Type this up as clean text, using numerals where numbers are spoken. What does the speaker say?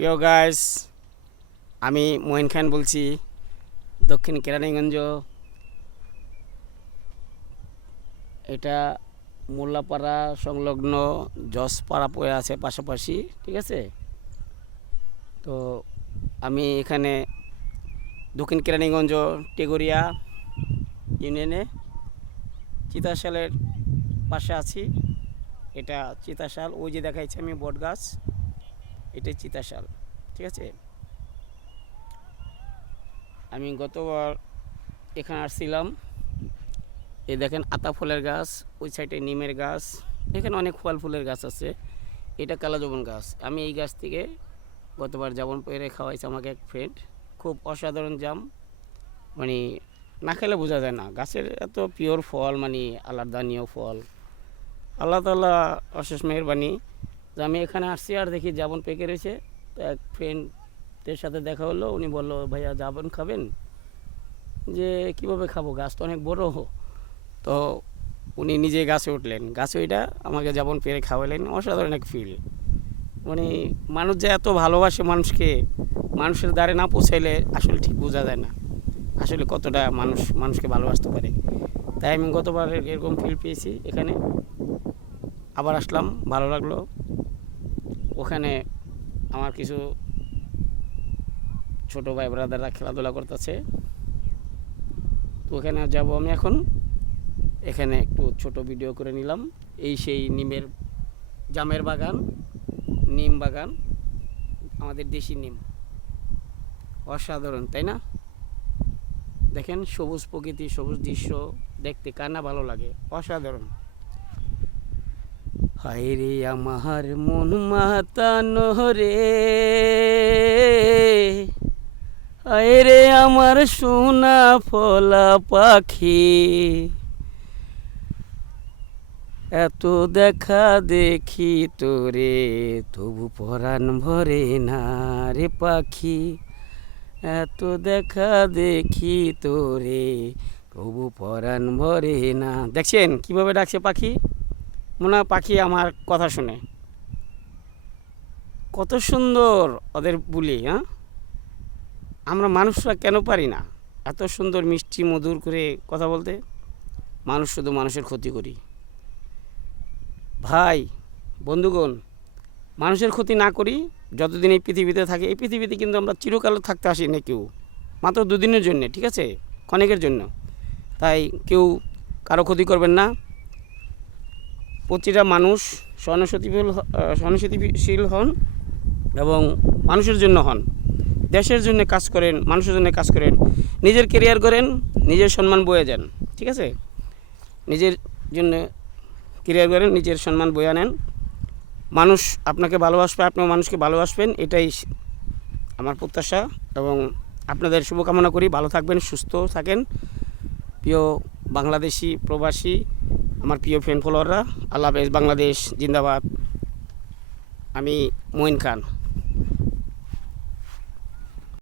প্রিয় গাইস, আমি মঈন খান বলছি, দক্ষিণ কেরানীগঞ্জ। এটা মোল্লাপাড়া সংলগ্ন জসপাড়া পড়ে আছে পাশাপাশি, ঠিক আছে। তো আমি এখানে দক্ষিণ কেরানীগঞ্জ টেগরিয়া ইউনিয়নে চিতাশালের পাশে আছি। এটা চিতাশাল, ওই যে দেখাইছি আমি বট গাছ, এটাই চিতাশাল, ঠিক আছে। আমি গতবার এখানে আসছিলাম। এই দেখেন আতা ফুলের গাছ, ওই সাইডে নিমের গাছ, এখানে অনেক ফল ফুলের গাছ আছে। এটা কালাজবন গাছ। আমি এই গাছ থেকে গতবার জাবন পেরে খাওয়াইছে আমাকে এক ফ্রেন্ড। খুব অসাধারণ জাম, মানে না খেলে বোঝা যায় না গাছের এত পিওর ফল, মানে আল্লাহদানীয় ফল। আল্লাহ তাআলা অশেষ মেহেরবানি যে আমি এখানে আসছি আর দেখি জাবন পেকে রয়েছে। তো এক ফ্রেন্ডের সাথে দেখা হলো, উনি বললো ভাইয়া জাবন খাবেন? যে কীভাবে খাবো, গাছ তো অনেক বড়। তো উনি নিজে গাছে উঠলেন, গাছে ওইটা আমাকে যেমন পেরে খাওয়ালেন। অসাধারণ এক ফিল, মানে মানুষ যে এত ভালোবাসে মানুষকে, মানুষের দ্বারে না পৌঁছাইলে আসলে ঠিক বোঝা যায় না আসলে কতটা মানুষকে ভালোবাসতে পারে। তাই আমি গতবার এরকম ফিল পেয়েছি এখানে, আবার আসলাম, ভালো লাগলো। ওখানে আমার কিছু ছোটো ভাই ব্রাদাররা খেলাধুলা করতেছে, তো ওখানে যাব আমি এখন। এখানে একটু ছোট ভিডিও করে নিলাম। এই সেই নিমের জামের বাগান, নিম বাগান, আমাদের দেশি নিম। অসাধারণ, তাই না? দেখেন সবুজ প্রকৃতি, সবুজ দৃশ্য দেখতে কার না ভালো লাগে, অসাধারণ। হায় রে আমার মন মাতানো রে, হায় রে আমার সোনা ফলা পাখি, এত দেখা দেখি তোরে তবু পরাণ ভরে না রে পাখি, এত দেখা দেখি তোরে তবু পরাণ ভরে না। দেখছেন কিভাবে ডাকছে পাখি? মনে হয় পাখি আমার কথা শুনে। কত সুন্দর ওদের বুলি। হ্যাঁ, আমরা মানুষরা কেন পারি না এত সুন্দর মিষ্টি মধুর করে কথা বলতে? মানুষ শুধু মানুষের ক্ষতি করি। ভাই বন্ধুগণ, মানুষের ক্ষতি না করি, যতদিন এই পৃথিবীতে থাকে। এই পৃথিবীতে কিন্তু আমরা চিরকাল থাকতে আসি না, কেউ মাত্র দুদিনের জন্য, ঠিক আছে, ক্ষণিকের জন্য। তাই কেউ কারো ক্ষতি করবেন না। প্রতিটা মানুষ সহনশীল হন এবং মানুষের জন্য হন, দেশের জন্য কাজ করেন, মানুষের জন্য কাজ করেন, নিজের কেরিয়ার করেন, নিজের সম্মান বয়ে যান, ঠিক আছে। নিজের জন্য কেরিয়ার করেন, নিজের সম্মান বয়ে আনেন। মানুষ আপনাকে ভালোবাসবে, আপনিও মানুষকে ভালোবাসবেন, এটাই আমার প্রত্যাশা এবং আপনাদের শুভকামনা করি। ভালো থাকবেন, সুস্থ থাকেন প্রিয় বাংলাদেশি প্রবাসী, আমার প্রিয় ফ্রেন্ড ফলোয়াররা। আল্লাহ হাফেজ, বাংলাদেশ জিন্দাবাদ। আমি মঈন খান।